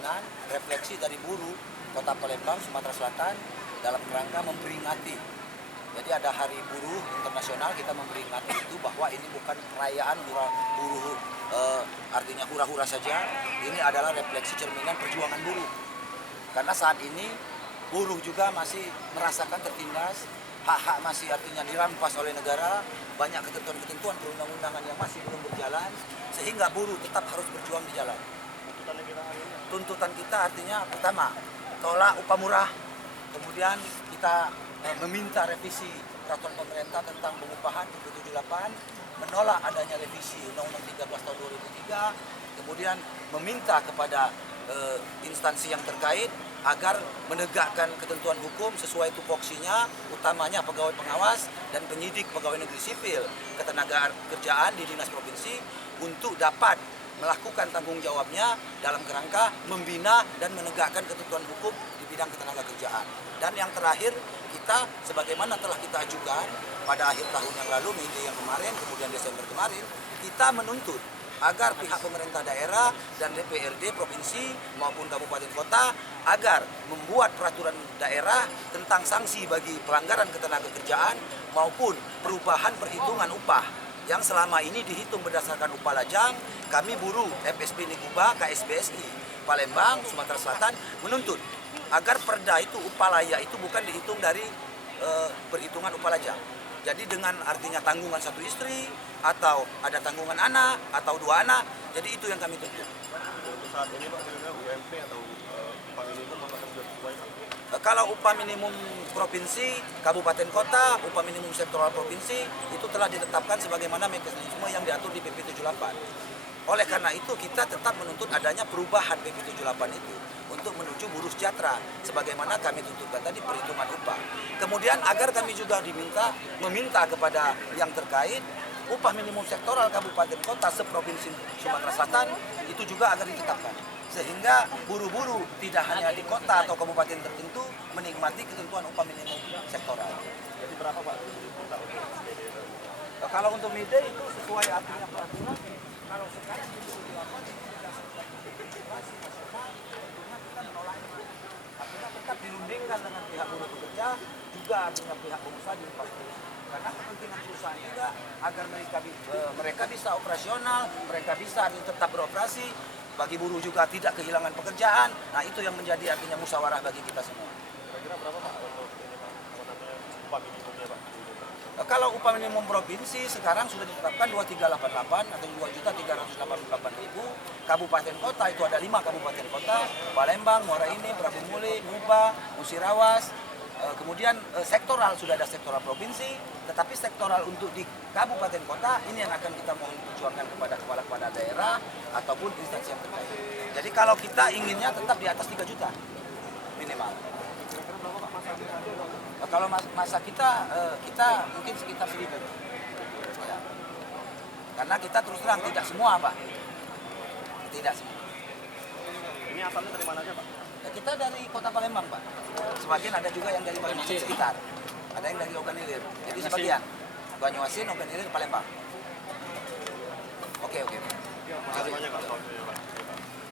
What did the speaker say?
cerminan refleksi dari buruh Kota Palembang, Sumatera Selatan dalam kerangka memperingati. Jadi ada Hari Buruh Internasional, kita memperingati itu bahwa ini bukan perayaan buruh artinya hura-hura saja. Ini adalah refleksi cerminan perjuangan buruh. Karena saat ini buruh juga masih merasakan tertindas, hak-hak masih artinya dirampas oleh negara, banyak ketentuan-ketentuan perundang-undangan yang masih belum berjalan, sehingga buruh tetap harus berjuang di jalan. Tuntutan kita artinya pertama, tolak upah murah, kemudian kita meminta revisi peraturan pemerintah tentang pengupahan PP 78, menolak adanya revisi Undang-Undang 13 tahun 2003, kemudian meminta kepada instansi yang terkait agar menegakkan ketentuan hukum sesuai tupoksinya, utamanya pegawai pengawas dan penyidik pegawai negeri sipil ketenagaan kerjaan di dinas provinsi untuk dapat melakukan tanggung jawabnya dalam kerangka membina dan menegakkan ketentuan hukum di bidang ketenaga kerjaan. Dan yang terakhir, kita sebagaimana telah kita ajukan pada akhir tahun yang lalu, Mei yang kemarin, kemudian Desember kemarin, kita menuntut agar pihak pemerintah daerah dan DPRD provinsi maupun kabupaten kota agar membuat peraturan daerah tentang sanksi bagi pelanggaran ketenaga kerjaan maupun perubahan perhitungan upah yang selama ini dihitung berdasarkan upah lajang. Kami buruh FSB Nikuba KSBSI Palembang, Sumatera Selatan menuntut agar perda itu upah layak itu bukan dihitung dari perhitungan upah lajang. Jadi dengan artinya tanggungan satu istri atau ada tanggungan anak atau dua anak, jadi itu yang kami tuntut. Untuk saat ini Pak, UMP atau upah minimum apakah sudah sesuai Pak? Kalau upah minimum provinsi, kabupaten kota, upah minimum sektoral provinsi itu telah ditetapkan sebagaimana mekanisme yang diatur di PP 78. Oleh karena itu kita tetap menuntut adanya perubahan PP 78 itu untuk menuju buruh sejahtera sebagaimana kami tuntutkan tadi perhitungan upah. Kemudian agar kami juga meminta kepada yang terkait upah minimum sektoral kabupaten kota seprovinsi Sumatera Selatan itu juga agar ditetapkan sehingga buruh-buruh tidak hanya di kota atau kabupaten tertentu menikmati ketentuan upah minimum sektoral. Jadi berapa Pak? Kalau untuk MIDE itu sesuai artinya peraturan. Kalau sekarang itu berdasarkan regulasi nasional, tentunya kita menolaknya. Artinya tetap dirundingkan dengan pihak buruh pekerja, juga artinya pihak pengusaha dilepas. Karena kepentingan perusahaan juga agar mereka bisa operasional, mereka bisa tetap beroperasi, bagi buruh juga tidak kehilangan pekerjaan. Nah itu yang menjadi artinya musyawarah bagi kita semua. Kira-kira berapa Pak untuk ini Pak? Upah minimumnya Pak? Kalau upah minimum provinsi sekarang sudah ditetapkan 2388 atau 2.388.000. Kabupaten kota itu ada 5 kabupaten kota, Palembang, Muara Enim, Prabu Muli, Muba, Musirawas. Kemudian sektoral sudah ada sektoral provinsi, tetapi sektoral untuk di kabupaten kota ini yang akan kita mohon perjuangkan kepada kepala daerah ataupun instansi yang terkait. Jadi kalau kita inginnya tetap di atas 3 juta minimal. Kalau masa kita mungkin sekitar 1.000. Ya. Karena kita terus terang tidak semua Pak. Tidak semua. Ini asalnya dari mana aja Pak? Kita dari Kota Palembang Pak. Sebagian ada juga yang dari Banyuasin sekitar. Ada yang dari Ogan Ilir. Jadi sebagian Banyuasin, Ogan Ilir, Palembang. Oke. Terima kasih banyak Pak.